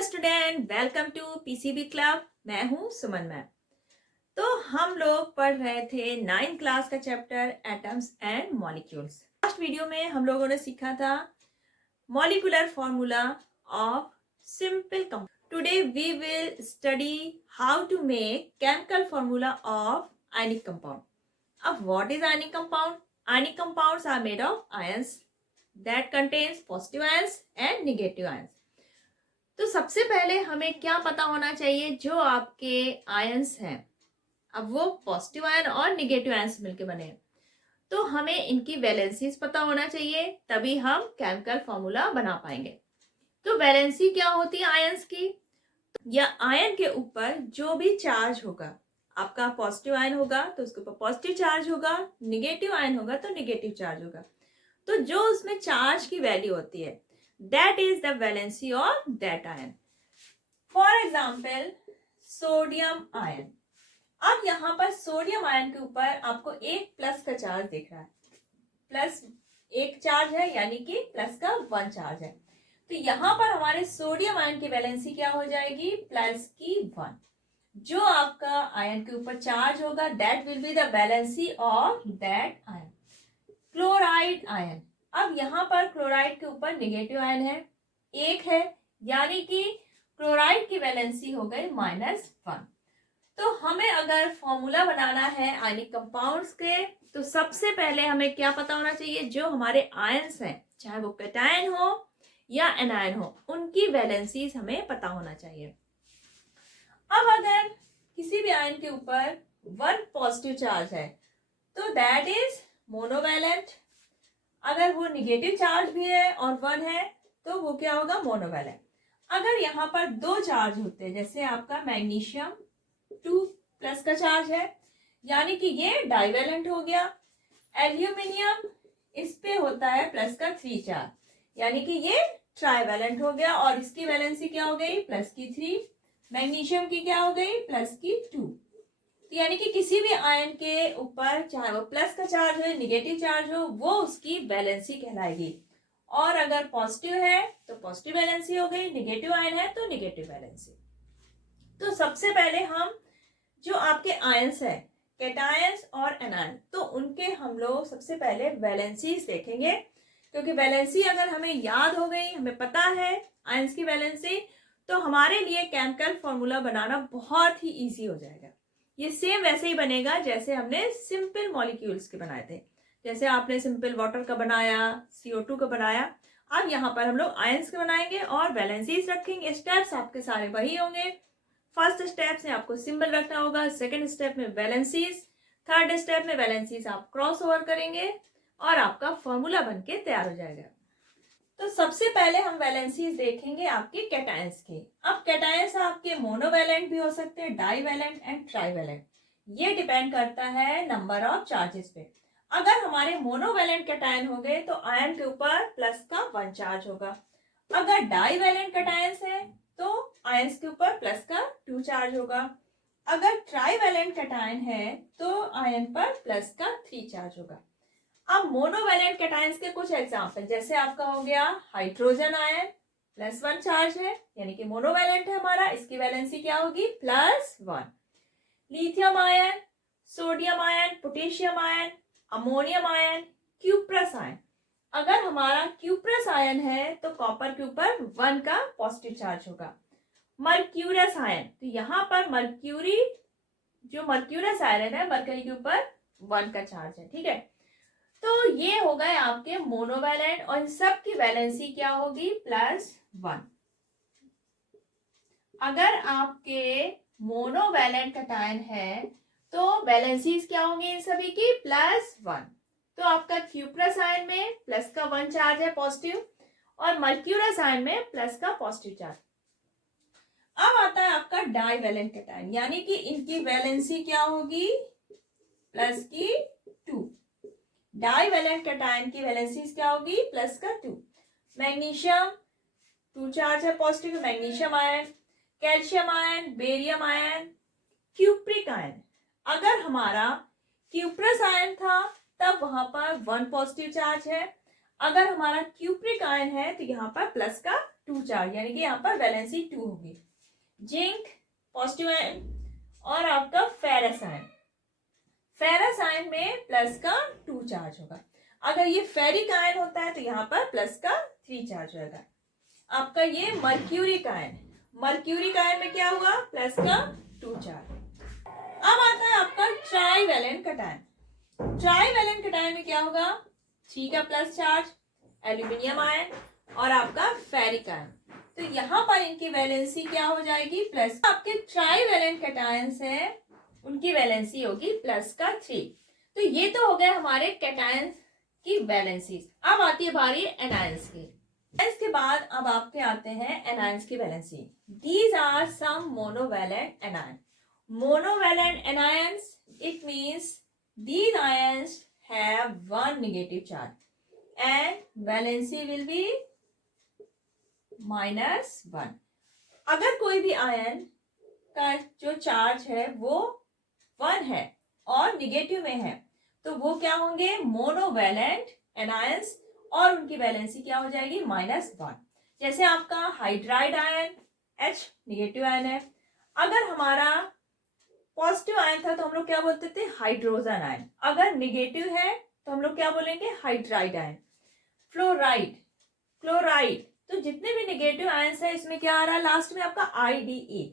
Student, welcome to PCB club. मैं हूं सुमन ma'am. तो हम लोग पढ़ रहे थे 9th क्लास का chapter atoms and molecules. Last video में हम लोगों ने सीखा था molecular formula of simple compound. Today we will study how to make chemical formula of ionic compound. अब what is ionic compound? Ionic compounds are made of ions that contains positive ions and negative ions. तो सबसे पहले हमें क्या पता होना चाहिए? जो आपके आयंस हैं, अब वो पॉजिटिव आयन और नेगेटिव आयंस मिलके बने हैं, तो हमें इनकी वैलेंसीज पता होना चाहिए, तभी हम केमिकल फॉर्मूला बना पाएंगे। तो वैलेंसी क्या होती है आयंस की? या आयन के ऊपर जो भी चार्ज होगा, आपका पॉजिटिव आयन होगा तो उसके ऊपर पॉजिटिव चार्ज होगा, नेगेटिव आयन होगा तो नेगेटिव चार्ज होगा। तो जो उसमें चार्ज की वैल्यू होती है, that is the valency of that ion. For example, sodium ion. अब यहाँ पर सोडियम आयन के ऊपर आपको एक प्लस का चार्ज दिख रहा है, प्लस एक चार्ज है, यानी कि प्लस का 1 चार्ज है। तो यहाँ पर हमारे सोडियम आयन की वैलेंसी क्या हो जाएगी? प्लस की 1। जो आपका आयन के ऊपर चार्ज होगा, that will be the valency of that ion. Chloride ion. अब यहाँ पर क्लोराइड के ऊपर नेगेटिव आयन है, एक है, यानी कि क्लोराइड की वैलेंसी हो गई -1। तो हमें अगर फॉर्मूला बनाना है आयनिक कंपाउंड्स के, तो सबसे पहले हमें क्या पता होना चाहिए? जो हमारे आयंस हैं, चाहे वो कैटायन हो या एनायन हो, उनकी वैलेंसीज हमें पता होना चाहिए। अब अगर किसी भी आयन के ऊपर 1 पॉजिटिव चार्ज है तो दैट इज मोनोवैलेंट। अगर वो निगेटिव चार्ज भी है और 1 है तो वो क्या होगा? मोनोवैलेंट। अगर यहाँ पर 2 चार्ज होते हैं, जैसे आपका मैग्नीशियम 2 प्लस का चार्ज है, यानी कि ये डाइवैलेंट हो गया। एल्यूमिनियम, इस पे होता है प्लस का 3 चार्ज, यानी कि ये ट्राइवैलेंट हो गया, और इसकी वैलेंसी क्या हो गई? प्लस की 3। मैग्नीशियम की क्या हो गई? प्लस की 2। यानी कि किसी भी आयन के ऊपर चाहे वो प्लस का चार्ज हो, नेगेटिव चार्ज हो, वो उसकी वैलेंसी कहलाएगी। और अगर पॉजिटिव है तो पॉजिटिव वैलेंसी हो गई, नेगेटिव आयन है तो नेगेटिव वैलेंसी। तो सबसे पहले हम जो आपके आयंस है, कैटायंस और एनायन, तो उनके हम लोग सबसे पहले वैलेंसीज देखेंगे, क्योंकि वैलेंसी अगर हमें याद हो गई, हमें पता है आयंस की वैलेंसी, तो हमारे लिए केमिकल फॉर्मूला बनाना बहुत ही ईजी हो जाएगा। ये सेम वैसे ही बनेगा जैसे हमने सिंपल मॉलिक्यूल्स के बनाए थे। जैसे आपने सिंपल वाटर का बनाया, CO2 का बनाया, अब यहाँ पर हम लोग आयंस के बनाएंगे और वैलेंसीज रखेंगे। स्टेप्स आपके सारे वही होंगे। फर्स्ट स्टेप से आपको सिंबल रखना होगा, सेकेंड स्टेप में वैलेंसीज, थर्ड स्टेप में वैलेंसीज आप क्रॉस ओवर करेंगे और आपका फॉर्मूला बनके तैयार हो जाएगा। तो सबसे पहले हम वैलेंसीज देखेंगे आपके कैटायंस के। अब कैटायंस आपके मोनोवैलेंट भी हो सकते हैं, डाइवैलेंट एंड ट्राइवैलेंट। ये डिपेंड करता है नंबर ऑफ चार्जेस पे। अगर हमारे मोनोवैलेंट कैटायन हो गए तो आयन के ऊपर प्लस का 1 चार्ज होगा। अगर डाइवैलेंट कैटायंस है तो आयंस के ऊपर प्लस का 2 चार्ज होगा। अगर ट्राइवैलेंट कैटायन है तो आयन पर प्लस का 3 चार्ज होगा। अब मोनोवैलेंट कैटायंस के कुछ एग्जांपल, जैसे आपका हो गया हाइड्रोजन आयन, +1 चार्ज है, यानी कि मोनोवैलेंट है हमारा, इसकी वैलेंसी क्या होगी? +1। Lithium ion, sodium ion, potassium ion, ammonium ion, cuprous ion. अगर हमारा क्यूप्रस आयन है तो कॉपर के ऊपर 1 का पॉजिटिव चार्ज होगा। मर्क्यूरस आयन, तो यहाँ पर मर्क्यूरी, जो मर्क्यूरस आयन है, मरकरी के ऊपर 1 का चार्ज है। ठीक है, तो ये हो गए आपके मोनोवैलेंट, और इन सब की वैलेंसी क्या होगी? +1। अगर आपके मोनोवैलेंट कैटायन है तो वैलेंसीज क्या होंगी इन सभी की? +1। तो आपका क्यूप्रस आयन में प्लस का 1 चार्ज है पॉजिटिव, और मर्क्यूरस आयन में प्लस का पॉजिटिव चार्ज। अब आता है आपका डाइवैलेंट कैटायन, यानी कि इनकी वैलेंसी क्या होगी? प्लस की 2। डाइवैलेंट कैटायन की वैलेंसीज क्या होगी? प्लस का 2। मैग्नीशियम 2 चार्ज है positive, magnesium ion, calcium ion, barium ion, cupric ion. अगर हमारा क्यूप्रस आयन था तब वहां पर 1 पॉजिटिव चार्ज है। अगर हमारा क्यूप्रिक आयन है तो यहाँ पर प्लस का 2 चार्ज, यानी कि यहाँ पर वैलेंसी 2 होगी। जिंक पॉजिटिव आयन और आपका फेरस आयन, फेरस आयन में प्लस का 2 चार्ज होगा। अगर ये फेरिक आयन होता है तो यहाँ पर प्लस का 3 चार्ज होगा। आपका ये मर्क्यूरिक आयन, मर्क्यूरिक आयन में क्या हुआ, प्लस का 2 चार्ज। अब आता है आपका ट्राईवैलेंट कटायन। ट्राईवैलेंट कटायन में क्या होगा, 3 का प्लस चार्ज, एल्यूमिनियम आयन और आपका फेरिक आयन। तो यहाँ पर इनकी वैलेंसी क्या हो जाएगी, प्लस। आपके ट्राईवैलेंट कटायंस हैं, उनकी वैलेंसी होगी प्लस का 3। तो ये तो हो गए हमारे कैटायंस की वैलेंसी। अब आती है बारी एनायंस की। इसके बाद अब आपके आते हैं एनायंस की valency. These are some monovalent anion. Monovalent anions, it means these ions have 1 negative charge and valency will be -1। अगर कोई भी आयन का जो चार्ज है वो 1 है और निगेटिव में है तो वो क्या होंगे, मोनोवैलेंट एनायंस, और उनकी वैलेंसी क्या हो जाएगी, -1। जैसे आपका hydride ion H negative ion है, अगर हमारा पॉजिटिव आयन था तो हम लोग क्या बोलते थे, हाइड्रोजन आयन। अगर निगेटिव है तो हम लोग क्या बोलेंगे, हाइड्राइड आयन। फ्लोराइड, क्लोराइड, तो जितने भी निगेटिव आयन्स है इसमें क्या आ रहा है लास्ट में आपका IDE,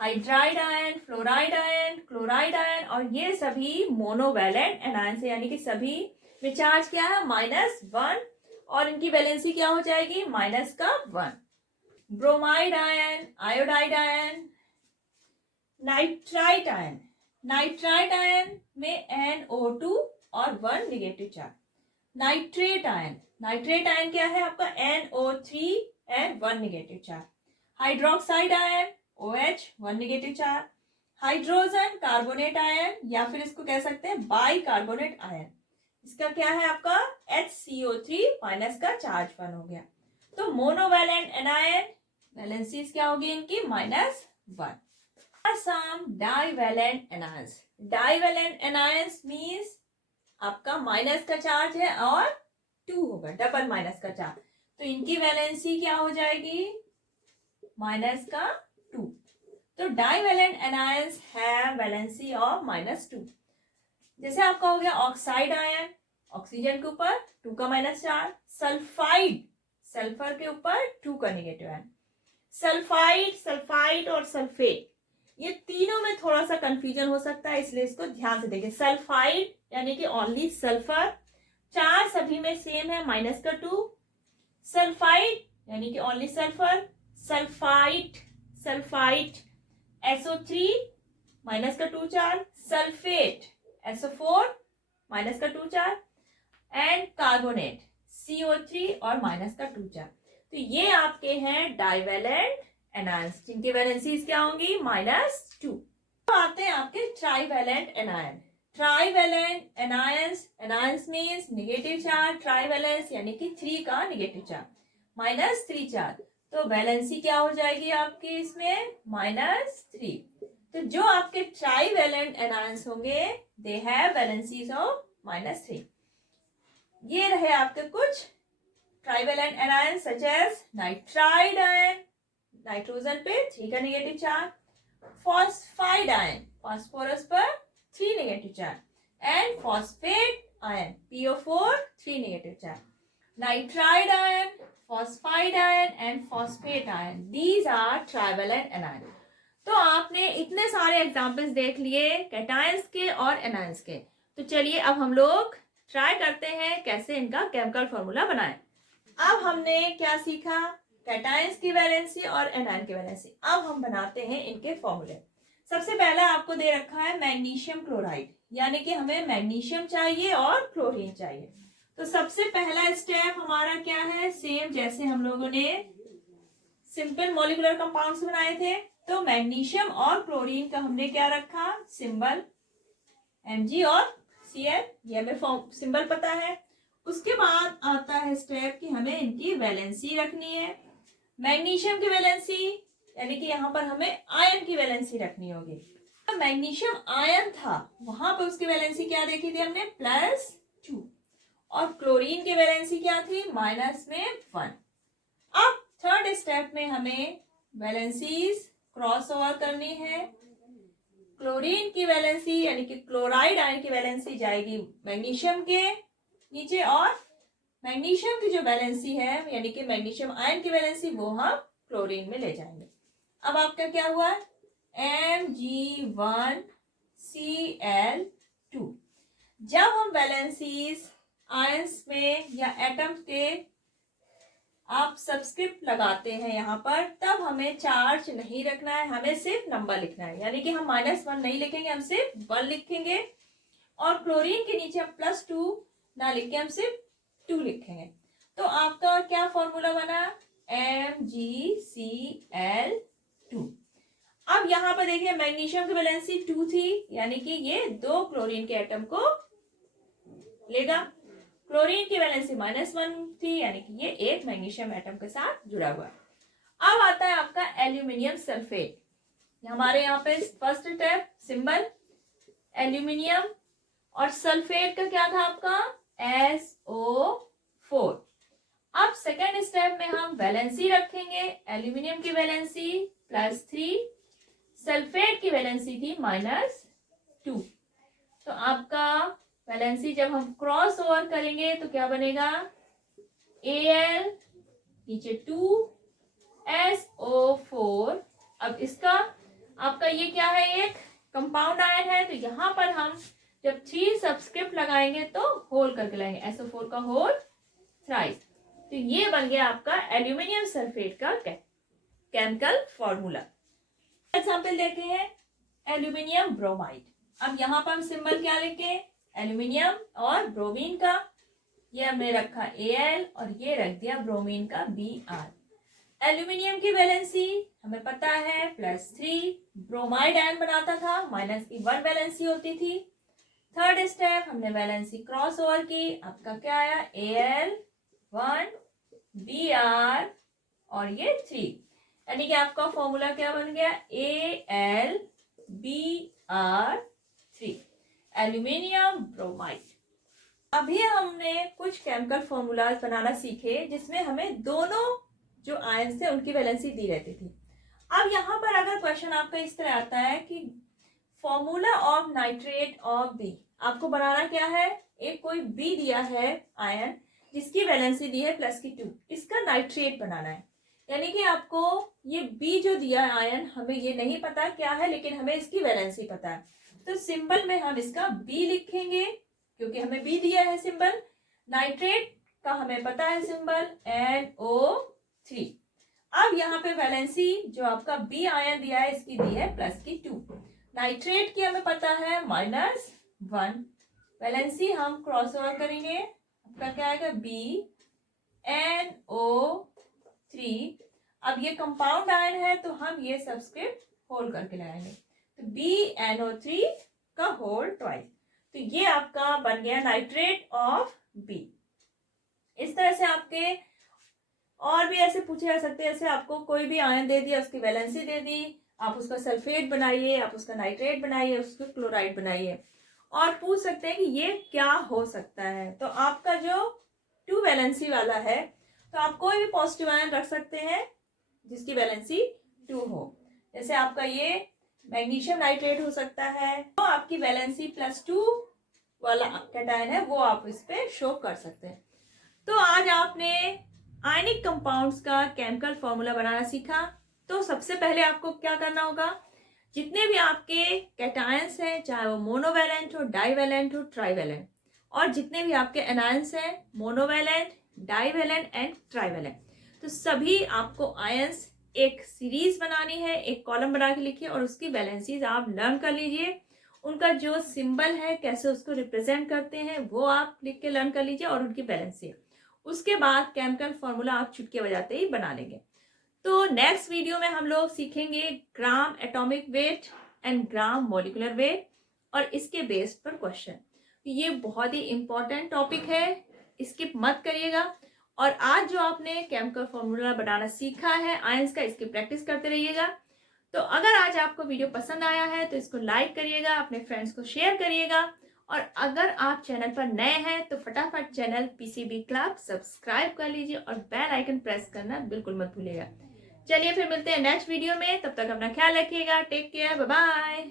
hydride ion, fluoride ion, chloride ion, और ये सभी मोनोवैलेंट एनायंस है, यानी कि सभी में चार्ज क्या है, -1, और इनकी वैलेंसी क्या हो जाएगी, -1। Bromide ion, iodide ion, nitrite ion, nitrite ion में NO2 और 1 negative charge. Nitrate ion, nitrate ion क्या है आपका, NO3 and 1 negative charge. Hydroxide ion OH 1 negative charge. Hydrogen carbonate ion, या फिर इसको कह सकते हैं बाई कार्बोनेट आयन, इसका क्या है आपका HCO3 माइनस का चार्ज 1 हो गया। तो मोनोवैलेंट एनायन वैलेंसीज क्या होगी इनकी, -1। Some divalent anions. Divalent anions means आपका माइनस का चार्ज है और 2 होगा, डबल माइनस का चार्ज, तो इनकी वैलेंसी क्या हो जाएगी, -2। तो डाइवैलेंट एनायंस है वैलेंसी ऑफ -2। जैसे आपका हो गया ऑक्साइड आयन, ऑक्सीजन के ऊपर 2 का माइनस चार्ज। सल्फाइड, सल्फर के ऊपर 2 का निगेटिव आयन। सल्फाइड, सल्फाइड और सल्फेट, ये तीनों में थोड़ा सा कंफ्यूजन हो सकता है, इसलिए इसको ध्यान से देखें। सल्फाइड यानी कि ओनली सल्फर, चार्ज सभी में सेम है, -2। सल्फाइड यानी कि only sulphur. Sulphite, sulphite SO3 -2 charge. Sulphate SO4 -2 charge. And carbonate CO3 और -2 चार्ज। तो ये आपके हैं डाइवैलेंट एनायंस, जिनकी वैलेंसीज क्या होंगी, -2। तो आते हैं आपके trivalent anion. Trivalent anions, anions means negative charge, trivalence यानी कि 3 का नेगेटिव चार्ज, -3 चार्ज, तो वैलेंसी क्या हो जाएगी आपकी इसमें, -3। तो जो आपके ट्राईवैलेंट एनायंस होंगे दे हैव वैलेंसीज ऑफ -3। ये रहे आपके कुछ trivalent anions such as nitride ion, nitrogen पे 3 का negative charge. Phosphide ion, phosphorus पर 3 negative charge. And phosphate ion PO4 3 negative charge. Nitride ion, phosphide ion and phosphate ion, these are trivalent anion. तो आपने इतने सारे examples देख लिए cations के और एनायंस के। तो चलिए अब हम लोग ट्राई करते हैं कैसे इनका केमिकल फॉर्मूला बनाएं। अब हमने क्या सीखा, कैटायंस की वैलेंसी और एनायन की वैलेंसी। अब हम बनाते हैं इनके फॉर्मूले। सबसे पहला आपको दे रखा है मैग्नीशियम क्लोराइड, यानी कि हमें मैग्नीशियम चाहिए और क्लोरीन चाहिए। तो सबसे पहला स्टेप हमारा क्या है, सेम जैसे हम लोगों ने सिंपल मॉलिक्यूलर कंपाउंड्स बनाए थे, तो मैग्नीशियम और क्लोरीन का हमने क्या रखा, सिंबल Mg और Cl, ये हमें सिंबल पता है। उसके बाद आता है स्टेप कि हमें इनकी वैलेंसी रखनी है। मैग्नीशियम की वैलेंसी यानी कि यहाँ पर हमें आयन की वैलेंसी रखनी होगी। मैग्नीशियम आयन था वहां पर उसकी वैलेंसी क्या देखी थी हमने, +1। 2 और क्लोरीन की वैलेंसी क्या थी, माइनस में 1। अब थर्ड स्टेप में हमें वैलेंसीज क्रॉस ओवर करनी है। क्लोरीन की वैलेंसी यानी कि क्लोराइड आयन की वैलेंसी जाएगी मैग्नीशियम के नीचे और मैग्नीशियम की जो वैलेंसी है यानी कि मैग्नीशियम आयन की वैलेंसी वो हम क्लोरीन में ले जाएंगे। अब आपका क्या हुआ, Mg1Cl2। जब हम वैलेंसीज आयंस में या एटम के आप सबस्क्रिप्ट लगाते हैं यहाँ पर, तब हमें चार्ज नहीं रखना है, हमें सिर्फ नंबर लिखना है। यानी कि हम -1 नहीं लिखेंगे, हम सिर्फ 1 लिखेंगे और क्लोरीन के नीचे हम +2 ना लिख के हम सिर्फ 2 लिखेंगे। तो आपका क्या फॉर्मूला बना, MgCl2। अब यहाँ पर देखिए मैग्नीशियम की वैलेंसी 2 थी यानी कि ये 2 क्लोरीन के एटम को लेगा। क्लोरीन की वैलेंसी -1 थी यानी कि ये एक मैग्नीशियम एटम के साथ जुड़ा हुआ है। अब आता है आपका एल्यूमिनियम सल्फेट। हमारे यहाँ पे फर्स्ट स्टेप सिंबल एल्यूमिनियम और सल्फेट का क्या था आपका SO4। अब सेकेंड स्टेप में हम वैलेंसी रखेंगे, एल्यूमिनियम की वैलेंसी +3, सल्फेट की वैलेंसी थी -2। तो आपका वैलेंसी जब हम क्रॉस ओवर करेंगे तो क्या बनेगा, Al नीचे 2 SO4। अब इसका आपका ये क्या है, एक कंपाउंड आयन है, तो यहाँ पर हम जब 3 सबस्क्रिप्ट लगाएंगे तो होल करके लाएंगे, SO4 का होल थ्राइस। तो ये बन गया आपका एल्यूमिनियम सल्फेट का केमिकल फॉर्मूला। एग्जाम्पल देते हैं एल्यूमिनियम ब्रोमाइड। अब यहाँ पर हम सिंबल क्या लिखे, एल्यूमिनियम और ब्रोमीन का, ये हमने रखा Al और ये रख दिया ब्रोमीन का Br। एल्यूमिनियम की वैलेंसी हमें पता है +3, ब्रोमाइड आयन बनाता था, -1 वैलेंसी होती थी। थर्ड स्टेप हमने वैलेंसी क्रॉस ओवर की, आपका क्या आया Al1 Br और ये 3, यानी कि आपका फॉर्मूला क्या बन गया AlBr3 एल्यूमिनियम ब्रोमाइड। अभी हमने कुछ केमिकल फॉर्मूलाज बनाना सीखे जिसमें हमें दोनों जो आयंस थे उनकी वैलेंसी दी रहती थी। अब यहाँ पर अगर क्वेश्चन आपका इस तरह आता है कि formula of nitrate of B, आपको बनाना क्या है, एक कोई बी दिया है आयन जिसकी वैलेंसी दी है +2, इसका नाइट्रेट बनाना है। यानी कि आपको ये बी जो दिया है आयन, हमें ये नहीं पता क्या है लेकिन हमें इसकी वैलेंसी पता है, तो सिंबल में हम इसका बी लिखेंगे क्योंकि हमें बी दिया है सिंबल। नाइट्रेट का हमें पता है सिंबल NO3। अब यहाँ पे वैलेंसी जो आपका बी आयन दिया है इसकी दी है +2, नाइट्रेट की हमें पता है -1। वैलेंसी हम क्रॉस ओवर करेंगे, आपका क्या आएगा BNO3। अब ये कंपाउंड आयन है तो हम ये सबस्क्रिप्ट होल करके लगाएंगे, तो BNO3 का होल ट्वाइस। तो ये आपका बन गया नाइट्रेट ऑफ बी। इस तरह से आपके और भी ऐसे पूछे जा सकते हैं, जैसे आपको कोई भी आयन दे दिया, उसकी वैलेंसी दे दी, आप उसका सल्फेट बनाइए, आप उसका नाइट्रेट बनाइए, उसको क्लोराइड बनाइए, और पूछ सकते हैं कि ये क्या हो सकता है। तो आपका जो 2 वैलेंसी वाला है, तो आप कोई भी पॉजिटिव आयन रख सकते हैं जिसकी वैलेंसी 2 हो। जैसे आपका ये मैग्नीशियम नाइट्रेट हो सकता है, तो आपकी वैलेंसी +2 वाला कैटायन है वो आप इस पे शो कर सकते हैं। तो आज आपने आयनिक कंपाउंड्स का केमिकल फॉर्मूला बनाना सीखा। तो सबसे पहले आपको क्या करना होगा, जितने भी आपके कैटायंस हैं, चाहे वो मोनोवैलेंट हो, डाइवैलेंट हो, ट्राइवैलेंट, और जितने भी आपके एनायंस हैं मोनोवैलेंट, डाइवैलेंट एंड ट्राइवैलेंट, तो सभी आपको आयंस एक सीरीज बनानी है, एक कॉलम बना के लिखिए और उसकी वैलेंसीज आप लर्न कर लीजिए। उनका जो सिंबल है कैसे उसको रिप्रेजेंट करते हैं वो आप लिख के लर्न कर लीजिए और उनकी वैलेंसी। उसके बाद केमिकल फॉर्मूला आप चुटकी बजाते ही बना लेंगे। तो नेक्स्ट वीडियो में हम लोग सीखेंगे gram atomic weight and gram molecular weight और इसके बेस्ड पर क्वेश्चन। ये बहुत ही इंपॉर्टेंट टॉपिक है, स्किप मत करिएगा। और आज जो आपने केमिकल फॉर्मूला बनाना सीखा है आयंस का, इसकी प्रैक्टिस करते रहिएगा। तो अगर आज आपको वीडियो पसंद आया है तो इसको लाइक करिएगा, अपने फ्रेंड्स को शेयर करिएगा और अगर आप चैनल पर नए हैं तो फटाफट चैनल पीसीबी क्लब सब्सक्राइब कर लीजिए और बेल आइकन प्रेस करना बिल्कुल मत भूलिएगा। चलिए फिर मिलते हैं नेक्स्ट वीडियो में, तब तक अपना ख्याल रखिएगा। Take care, bye bye.